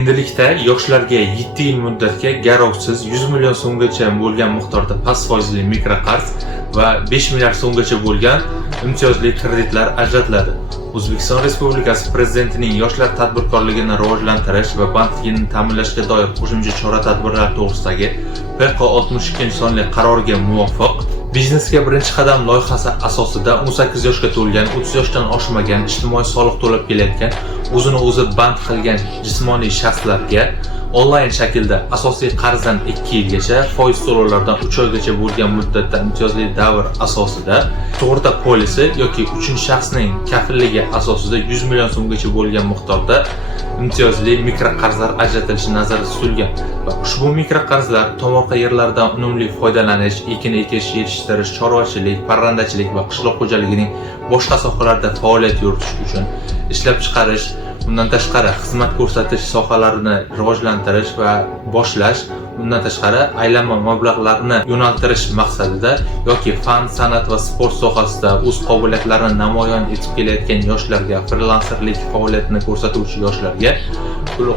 Endilikda yoshlarga 7 yil muddatga garovsiz 100 million so'mgacha bo'lgan miqdorda past foizli mikroqarz va 5 milliard so'mgacha bo'lgan imtiyozli kreditlar ajratiladi. O'zbekiston Respublikasi Prezidentining yoshlar tadbirkorligini rivojlantirish va bandligini ta'minlashga doir qo'shimcha chora-tadbirlar to'g'risidagi PQ62 sonli qaroriga muvofiq Biznesga birinchi qadam loyihasi asosida 18 yoshga to'lgan, 30 yoshdan oshmagan, ijtimoiy soliq to'lab kelayotgan, o'zini o'zi band qilgan jismoniy shaxslarga onlayn shaklda asosiy qarzdan 2 yilgacha, foiz to'lovlaridan 3 oygacha bo'lgan muddatda imtiyozli davr asosida sug'urta polisi yoki 3-shaxsning kafilligi asosida 100 million so'mgacha bo'lgan miqdorda imtiyozli mikroqarzlar ajratilishi nazarda tutilgan va ushbu mikroqarzlar tomorqa yerlaridan unumli foydalanish, ekin ekish, yetishtirish, chorvachilik, parrandachilik va qishloq xo'jaligining boshqa sohalarida faoliyat yuritish uchun ishlab chiqarish, bundan tashqari xizmat ko'rsatish sohalarini rivojlantirish va boshlash, bundan tashqari aylanma mablag'larni yo'naltirish maqsadida yoki fan, san'at va sport sohasida o'z qobiliyatlarini namoyon etib kelayotgan yoshlarga, frilanserlik faoliyatini ko'rsatuvchi yoshlarga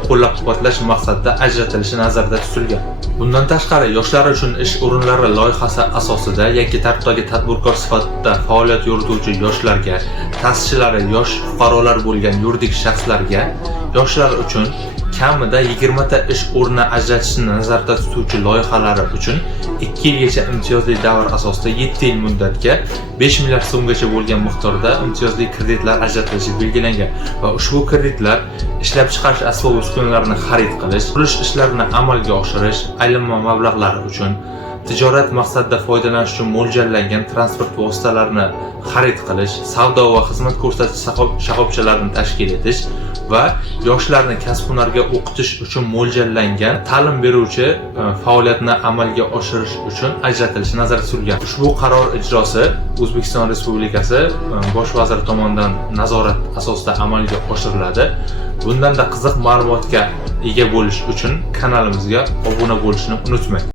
qo'llab-quvvatlash maqsadida ajratilishi nazarda tutilgan. Bundan tashqari yoshlar uchun ish o'rinlari loyihasi asosida yakka tartibdagi tadbirkor sifatida faoliyat yurituvchi yoshlarga, ta'sischilari yosh fuqarolar bo'lgan yuridik shaxslarga, yoshlar uchun kamida 20 ta ish o'rni ajratishni nazarda tutuvchi loyihalari uchun 2 yilgacha imtiyozli davr asosida 7 yil muddatga 5 milliard so'mgacha bo'lgan miqdorda imtiyozli kreditlar ajratilishi belgilangan va ushbu kreditlar ishlab chiqarish asbob-uskunalarini xarid qilish, qurilish ishlarini amalga oshirish, aylanma mablag'lari uchun, tijorat maqsadida foydalanish uchun mo'ljallangan transport vositalarini xarid qilish, savdo va xizmat ko'rsatish shoxobchalarini tashkil etish va yoshlarni kasb-hunarga o'qitish uchun mo'ljallangan ta'lim beruvchi faoliyatni amalga oshirish uchun ajratilishi nazarda tutilgan. Ushbu qaror ijrosi O'zbekiston Respublikasi Bosh vazir tomonidan nazorat asosida amalga oshiriladi. Bundan da qiziq ma'lumotga ega bo'lish uchun kanalimizga obuna bo'lishni unutmang.